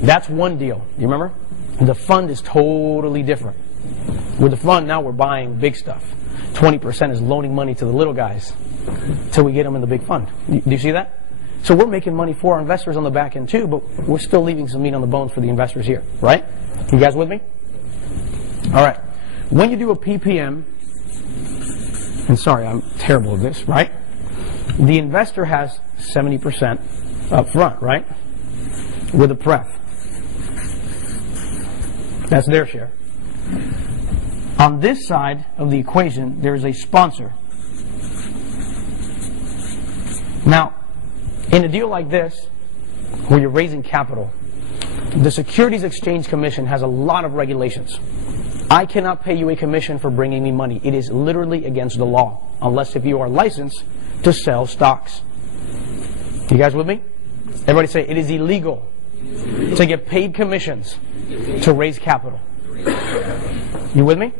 That's one deal. You remember? The fund is totally different. With the fund, now we're buying big stuff. 20% is loaning money to the little guys till we get them in the big fund. Do you see that? So we're making money for our investors on the back end too, but we're still leaving some meat on the bones for the investors here, right? You guys with me? All right. When you do a PPM, and sorry, I'm terrible at this, right? The investor has 70% up front, right? With a pref. That's their share. On this side of the equation, there is a sponsor. Now, in a deal like this, where you're raising capital, the Securities Exchange Commission has a lot of regulations. I cannot pay you a commission for bringing me money. It is literally against the law, unless if you are licensed to sell stocks. You guys with me? Everybody say, it is illegal to get paid commissions to raise capital. You with me?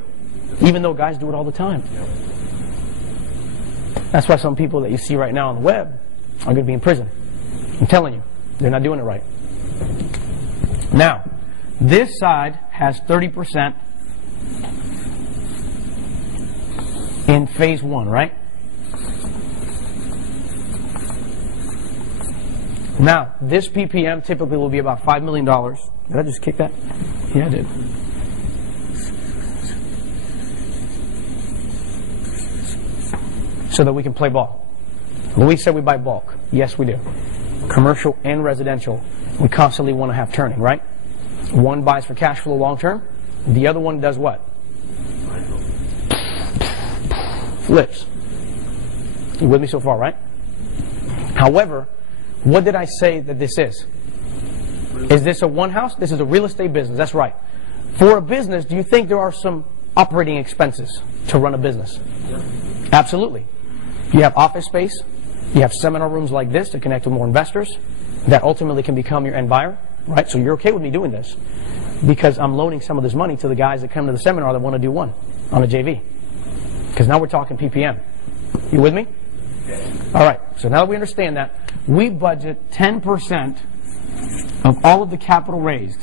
Even though guys do it all the time. That's why some people that you see right now on the web are going to be in prison. I'm telling you, they're not doing it right. Now, this side has 30% in phase one, right? Now, this PPM typically will be about $5 million. Did I just kick that? Yeah, I did. So that we can play ball. Luis said we buy bulk. Yes, we do. Commercial and residential, we constantly want to have turning, right? One buys for cash flow long term. The other one does what? Flips. You with me so far, right? However, what did I say that this is? Is this a one house? This is a real estate business. That's right. For a business, do you think there are some operating expenses to run a business? Absolutely. You have office space. You have seminar rooms like this to connect with more investors that ultimately can become your end buyer, right? So you're okay with me doing this because I'm loaning some of this money to the guys that come to the seminar that want to do one on a JV. Because now we're talking PPM. You with me? All right. So now that we understand that, we budget 10% of all of the capital raised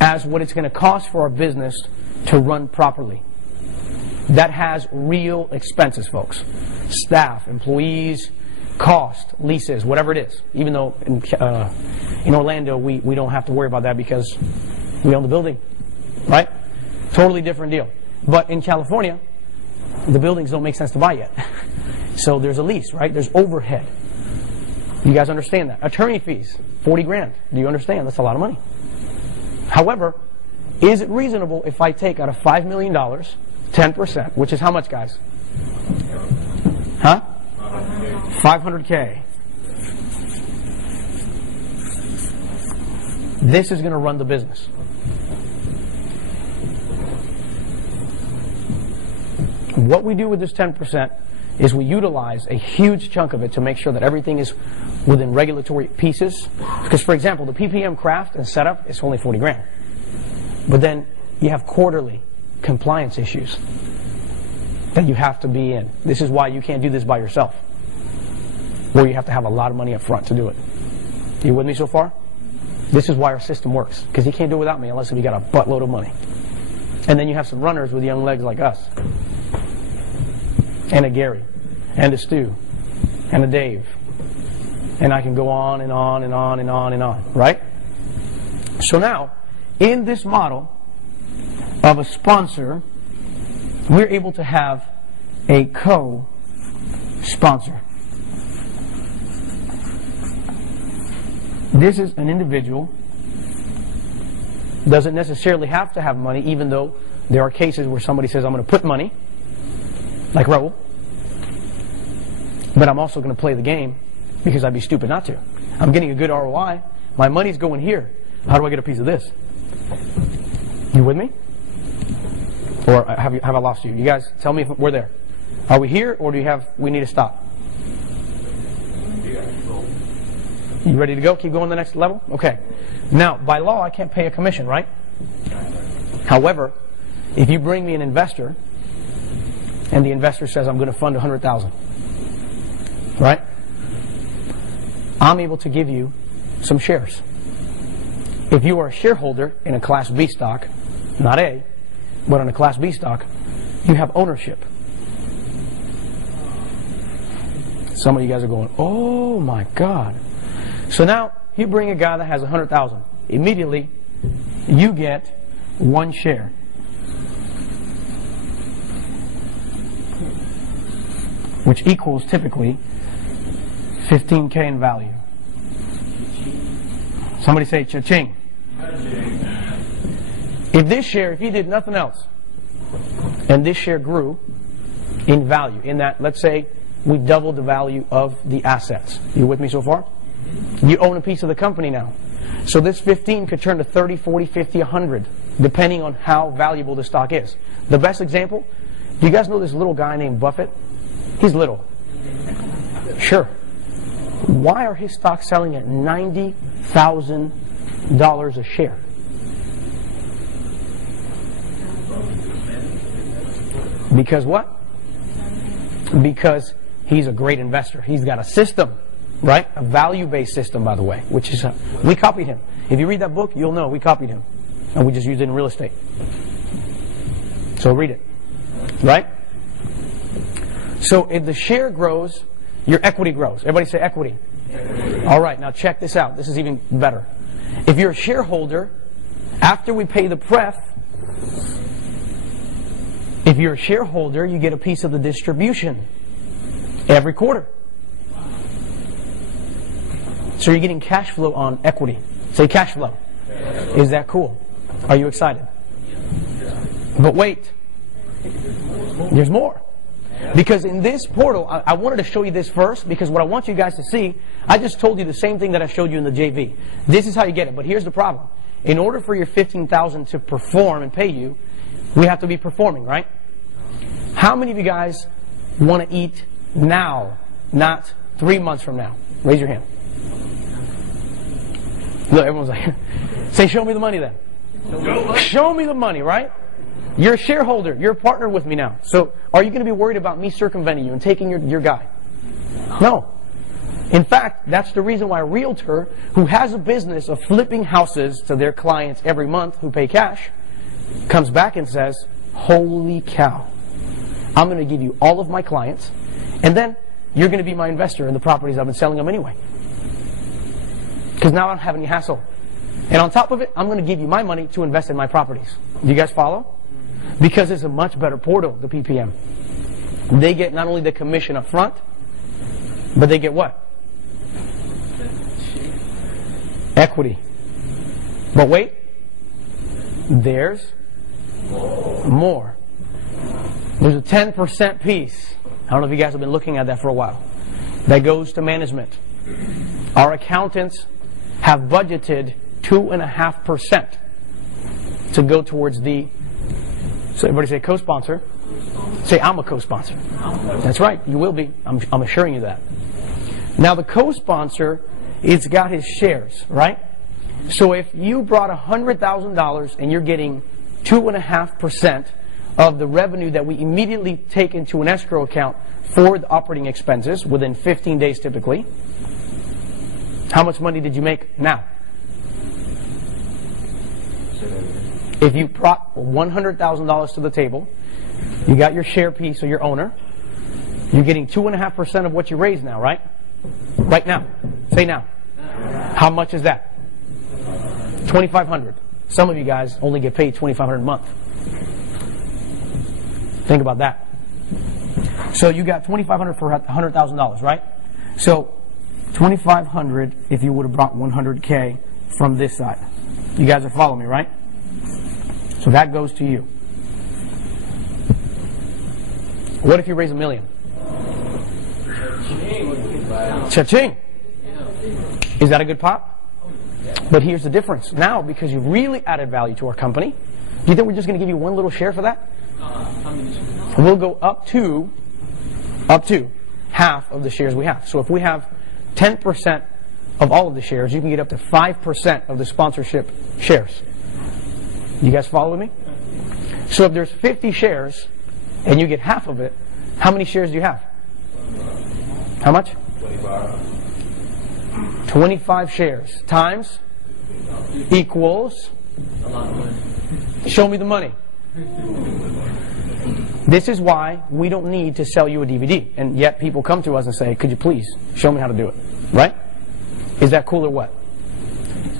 as what it's going to cost for our business to run properly. That has real expenses, folks. Staff, employees, cost, leases, whatever it is. Even though in Orlando we don't have to worry about that because we own the building, right? Totally different deal. But in California, the buildings don't make sense to buy yet. So there's a lease, right? There's overhead. You guys understand that? Attorney fees, 40 grand. Do you understand? That's a lot of money. However, is it reasonable if I take out of $5 million, 10%, which is how much, guys? Huh? 500K. This is going to run the business. What we do with this 10% is we utilize a huge chunk of it to make sure that everything is within regulatory pieces. Because, for example, the PPM craft and setup is only 40 grand. But then you have quarterly compliance issues that you have to be in. This is why you can't do this by yourself, where you have to have a lot of money up front to do it. You with me so far? This is why our system works, because you can't do it without me unless you got a buttload of money. And then you have some runners with young legs like us, and a Gary, and a Stu, and a Dave, and I can go on and on and on and on and on, right? So now, in this model of a sponsor, we're able to have a co-sponsor. This is an individual, doesn't necessarily have to have money, even though there are cases where somebody says, I'm going to put money, like Raul, but I'm also going to play the game because I'd be stupid not to. I'm getting a good ROI. My money's going here. How do I get a piece of this? You with me? Or have I lost you? You guys tell me if we're there. Are we here, or we need to stop? You ready to go? Keep going to the next level? Okay. Now, by law, I can't pay a commission, right? However, if you bring me an investor, and the investor says, I'm going to fund $100,000, right? I'm able to give you some shares. If you are a shareholder in a Class B stock, not A, but in a Class B stock, you have ownership. Some of you guys are going, oh my God. So now you bring a guy that has 100,000. Immediately, you get 1 share. Which equals typically 15K in value. Somebody say cha-ching. If this share, if you did nothing else, and this share grew in value, in that, let's say, we doubled the value of the assets. You with me so far? You own a piece of the company now. So this 15 could turn to 30, 40, 50, 100, depending on how valuable the stock is. The best example, do you guys know this little guy named Buffett? He's little. Sure. Why are his stocks selling at $90,000 a share? Because what? Because he's a great investor. He's got a system, right? A value-based system, by the way, which is, we copied him. If you read that book, you'll know we copied him. And we just used it in real estate. So read it. Right? So if the share grows, your equity grows. Everybody say equity. All right, now check this out. This is even better. If you're a shareholder, after we pay the pref, if you're a shareholder, you get a piece of the distribution every quarter. So you're getting cash flow on equity. Say cash flow. Is that cool? Are you excited? But wait. There's more. Because in this portal, I wanted to show you this first, because what I want you guys to see, I just told you the same thing that I showed you in the JV. This is how you get it. But here's the problem. In order for your 15,000 to perform and pay you, we have to be performing, right? How many of you guys want to eat now, not 3 months from now? Raise your hand. Look, everyone's like, say, show me the money then. Show me the money, right? You're a shareholder. You're a partner with me now. So are you going to be worried about me circumventing you and taking your guy? No. In fact, that's the reason why a realtor who has a business of flipping houses to their clients every month who pay cash comes back and says, holy cow, I'm going to give you all of my clients, and then you're going to be my investor in the properties I've been selling them anyway. Because now I don't have any hassle. And on top of it, I'm going to give you my money to invest in my properties. Do you guys follow? Because it's a much better portal, the PPM. They get not only the commission up front, but they get what? Equity. But wait, there's more. There's a 10% piece. I don't know if you guys have been looking at that for a while. That goes to management. Our accountants have budgeted 2.5% to go towards the, so everybody say co-sponsor. Say, I'm a co-sponsor. That's right, you will be. I'm assuring you that. Now the co-sponsor, it's got his shares, right? So if you brought $100,000 and you're getting 2.5% of the revenue that we immediately take into an escrow account for the operating expenses within 15 days typically, how much money did you make now? If you brought $100,000 to the table, you got your share piece, or your owner, you're getting 2.5% of what you raised now, right? Right now. Say now. How much is that? $2,500. Some of you guys only get paid $2,500 a month. Think about that. So you got $2,500 for $100,000, right? So $2,500 if you would have brought $100K from this side. You guys are following me, right? So that goes to you. What if you raise $1 million? Cha-ching! Is that a good pop? But here's the difference. Now, because you've really added value to our company, do you think we're just going to give you one little share for that? We'll go up to half of the shares we have. So if we have 10% of all of the shares, you can get up to 5% of the sponsorship shares. You guys follow me? So if there's 50 shares and you get half of it, how many shares do you have? How much? 25. 25 shares times equals, show me the money. This is why we don't need to sell you a DVD. And yet people come to us and say, could you please show me how to do it? Right? Is that cool or what?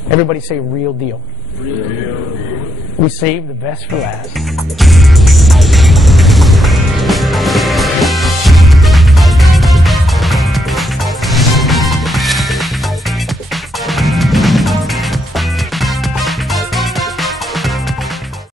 Everybody say real deal. Real deal. We saved the best for last.